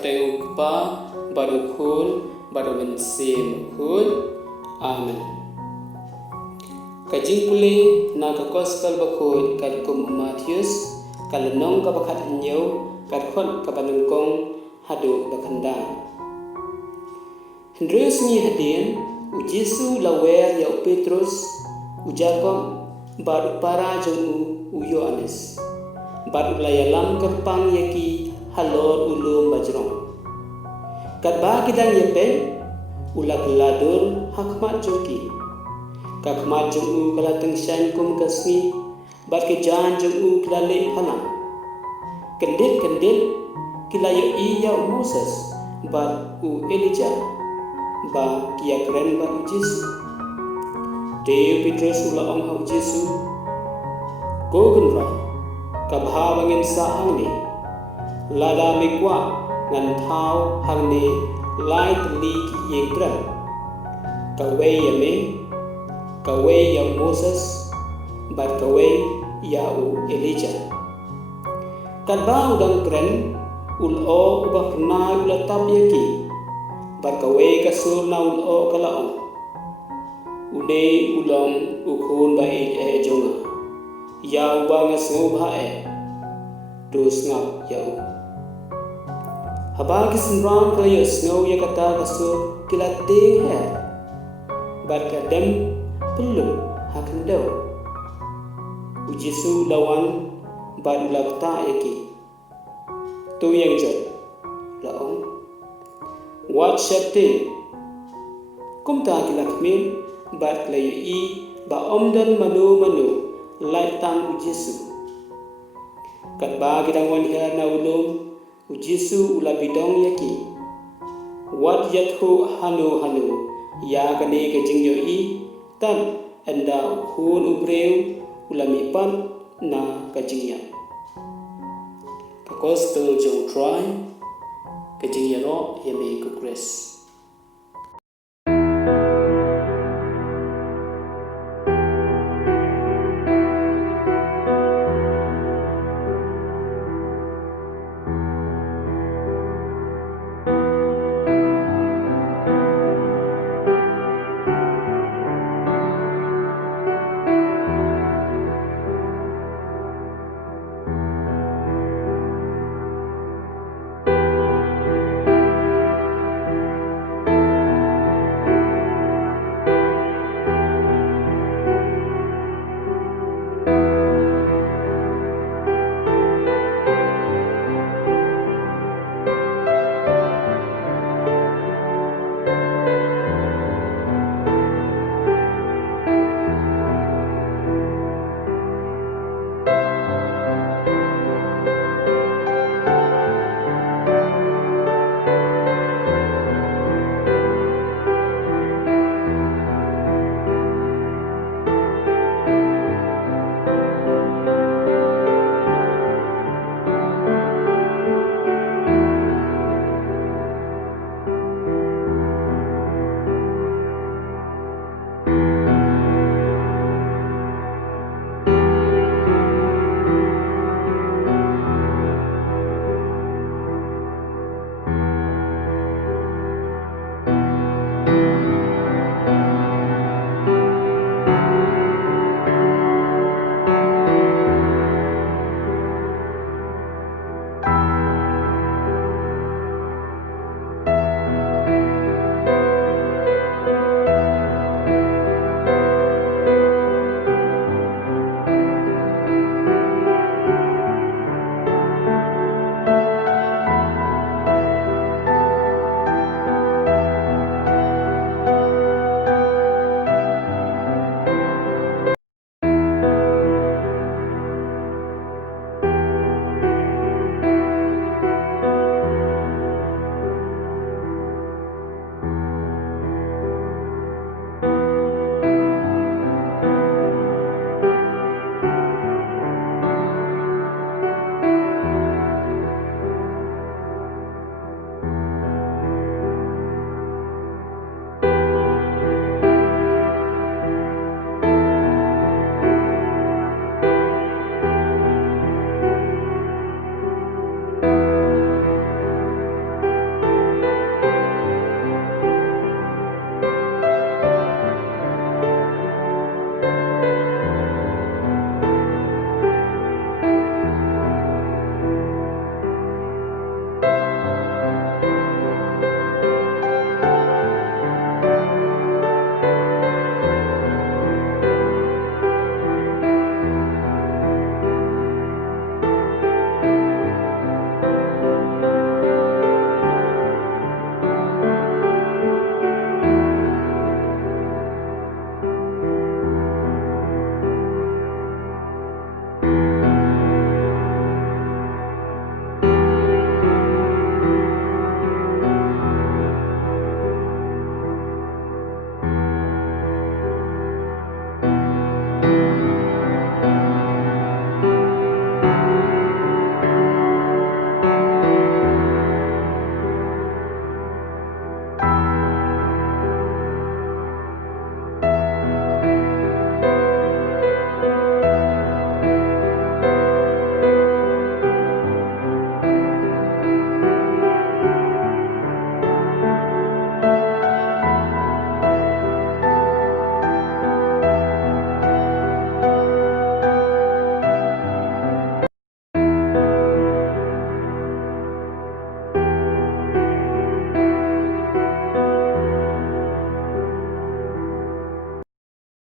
kateu pa baru khul baru mensim khul. Amen. Kajing puli na ka gospel bakul kad kum Matius kalenong ka bakat nyau kad khot ka banungkong hadu bakandang. Hendrus ni hadin u Jesu lawer ya u Petrus u Jakob baru para jong u Yohanes baru layalam kerpang yaki halor ulum bajrong. Kad ba kidang yepe ulak ladur hakmat joki kakmat jong u kalateng syan kum kasni bat ke jan jong u kilale halang kendit kilayo iya u Moses bat u Elijah ba kia keren ba u Jesu. Deo Petrus ula ong hau Jesu gogen ra kabha bangin sa hang ni lada mikwa ngan thau hang ni lai li ye kran kawe yame kawe ya Moses bat kawe ya u Elijah. Kad ba udang keren ulo ubah kena ula tap yaki bat kawe kasur na ulo kalaong ude ulong ukun ba jonga ya ubang ngasngu ba dus ngap ya u haba kisenrang kayo snow ya kata kasur kilating bat kadem perlu hakendau u Jesu lawan bat ulakta yaki tu yang jod laong wat syapte kumta kilakmin bat layo i ba omdan manu lai tang u Jesu. Kat ba kitang wanhia na ulum u Jesu ula bidong yaki wat yathu hanu ya kane kajing yo i tan enda hun ubreu ula mipan na kajing ya kakos tel jong try kajing ya ro yame ku grace.